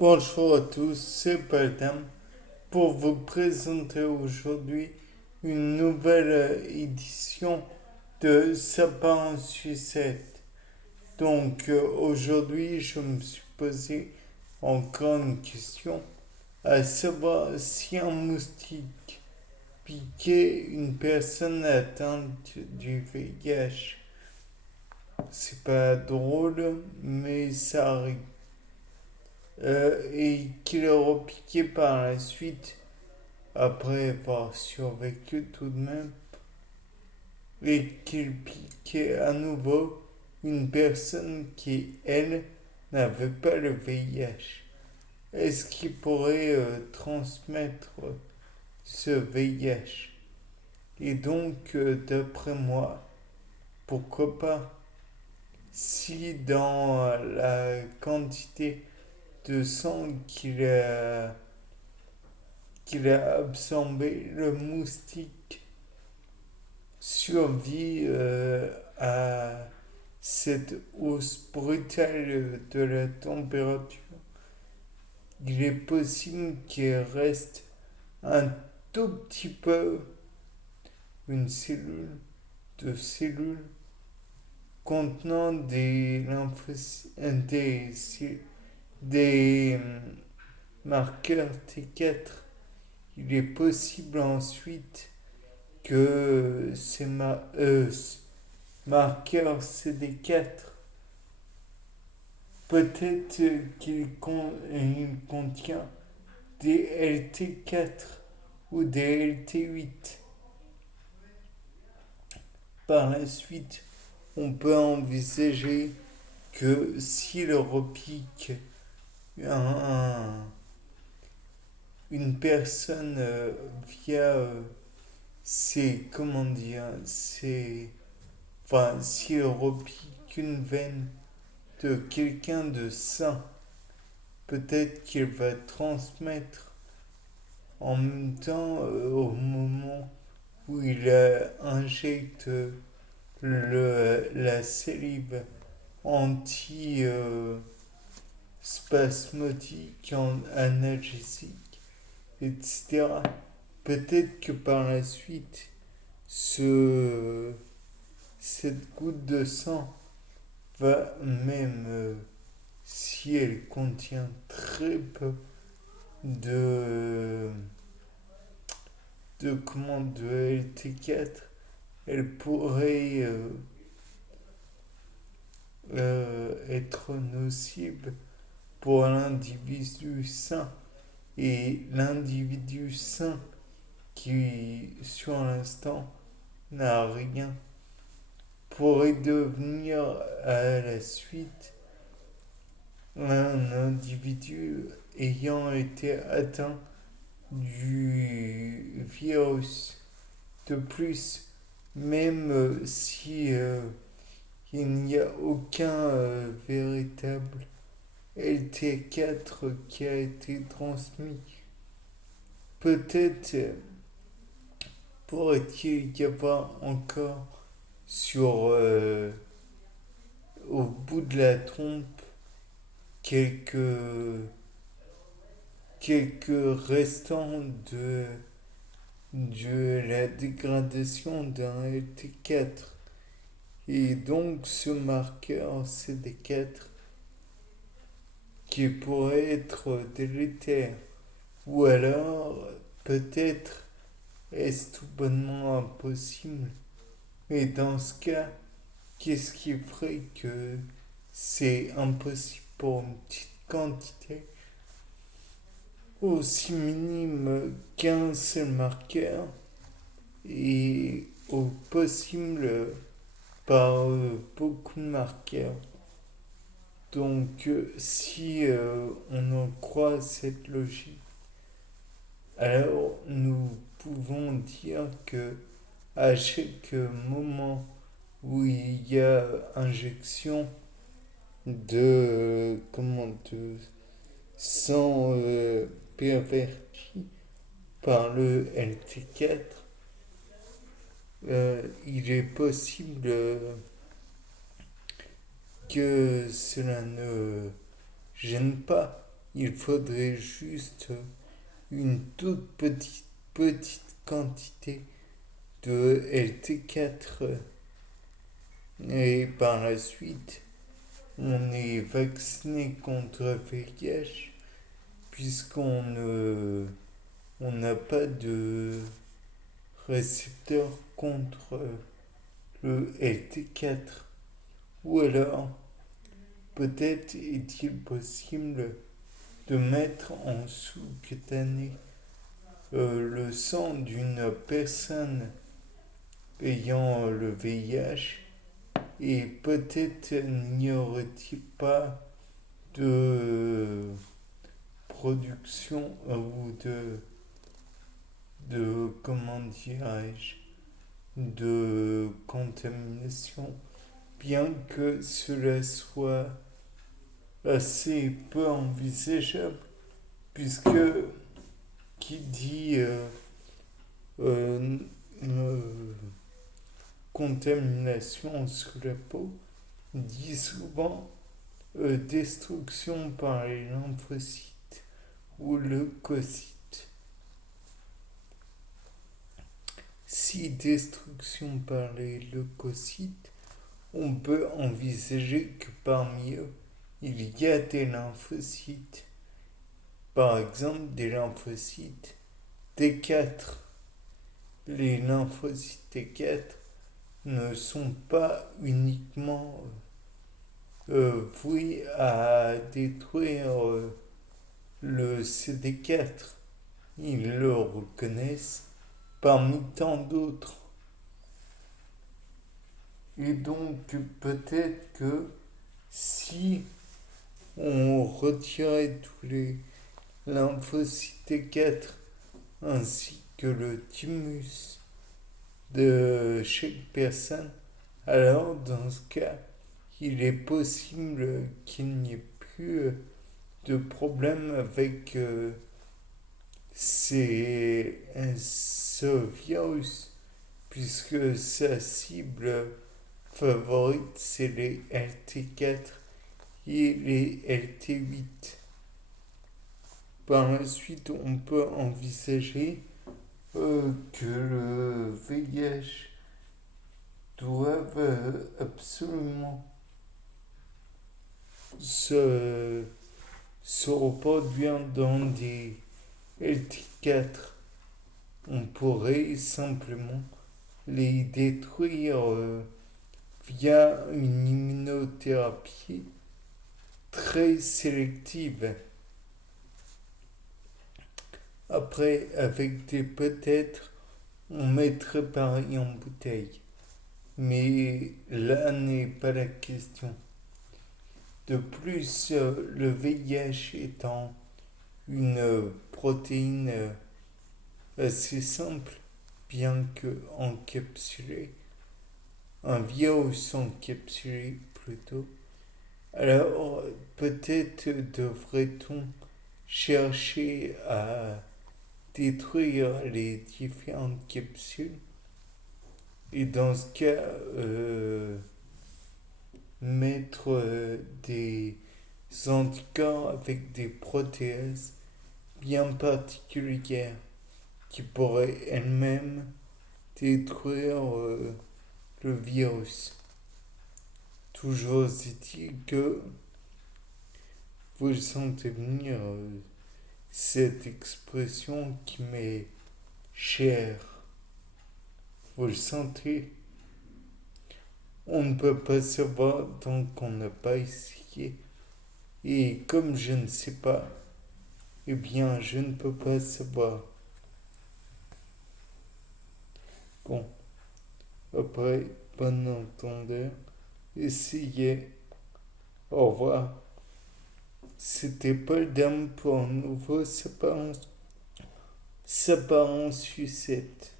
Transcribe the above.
Bonjour à tous, c'est Paltam pour vous présenter aujourd'hui une nouvelle édition de Sapin en Sucette. Aujourd'hui, je me suis posé encore une question, à savoir si un moustique piquait une personne atteinte du VIH. C'est pas drôle, mais ça arrive. Et qu'il est repiqué par la suite après avoir survécu tout de même, et qu'il piquait à nouveau une personne qui, elle, n'avait pas le VIH. Est-ce qu'il pourrait transmettre ce VIH? Et donc, d'après moi, pourquoi pas? Si dans la quantité de sang qu'il a absorbé, le moustique survit à cette hausse brutale de la température, il est possible qu'il reste un tout petit peu une cellule de cellules contenant des lymphocytes, des marqueurs T4. Il est possible ensuite que ces marqueurs CD4, peut-être qu'il contient des LT4 ou des LT8. Par la suite, on peut envisager que s'il repique un- une personne via comment dire, enfin, s'il repique une veine de quelqu'un de sain, peut-être qu'il va transmettre en même temps au moment où il injecte la salive anti-spasmodique, analgésique, etc. Peut-être que par la suite, ce, cette goutte de sang va même, si elle contient très peu de, de LT4, elle pourrait être nocive pour l'individu sain. Et l'individu sain qui, sur l'instant, n'a rien, pourrait devenir à la suite un individu ayant été atteint du virus. De plus, même si il n'y a aucun véritable LT4 qui a été transmis, peut-être pourrait-il y avoir encore sur au bout de la trompe quelques restants de la dégradation d'un LT4. Et donc ce marqueur CD4 qui pourrait être délétère. Ou alors, peut-être est-ce tout bonnement impossible. Et dans ce cas, qu'est-ce qui ferait que c'est impossible pour une petite quantité aussi minime qu'un seul marqueur et au possible par beaucoup de marqueurs. Donc si on en croit cette logique, alors nous pouvons dire que à chaque moment où il y a injection de sang perverti par le LT4, il est possible que cela ne gêne pas il faudrait juste une toute petite quantité de LT4 et par la suite on est vacciné contre le VIH on n'a pas de récepteur contre le LT4. Ou alors, peut-être est-il possible de mettre en sous-cutané le sang d'une personne ayant le VIH et peut-être n'y aurait-il pas de production ou de comment dirais-je, de contamination, bien que cela soit assez peu envisageable, puisque qui dit euh, euh, contamination sous la peau dit souvent destruction par les lymphocytes ou leucocytes. Si destruction par les leucocytes, on peut envisager que parmi eux, il y a des lymphocytes. Par exemple, des lymphocytes T4. Les lymphocytes T4 ne sont pas uniquement voués à détruire le CD4. Ils le reconnaissent parmi tant d'autres. Et donc peut-être que si on retirait tous les lymphocytes T4 ainsi que le thymus de chaque personne, alors dans ce cas, il est possible qu'il n'y ait plus de problème avec ce virus, puisque sa cible favorite, c'est les LT4 et les LT8. Par la suite, on peut envisager que le VIH doive absolument se, se reproduire dans des LT4. On pourrait simplement les détruire via une immunothérapie très sélective. Après, avec des peut-être, on mettrait pareil en bouteille. Mais là n'est pas la question. De plus, le VIH étant une protéine assez simple, bien que encapsulée, un virus encapsulé plutôt, alors peut-être devrait-on chercher à détruire les différentes capsules et dans ce cas mettre des anticorps avec des protéases bien particulières qui pourraient elles-mêmes détruire le virus. Toujours est-il que vous sentez venir cette expression qui m'est chère. Vous le sentez? On ne peut pas savoir tant qu'on n'a pas essayé. Et comme je ne sais pas, eh bien, je ne peux pas savoir. Bon, après, bon entendeur, essayez. Au revoir. C'était Paul Dame pour un nouveau sapin en sucette.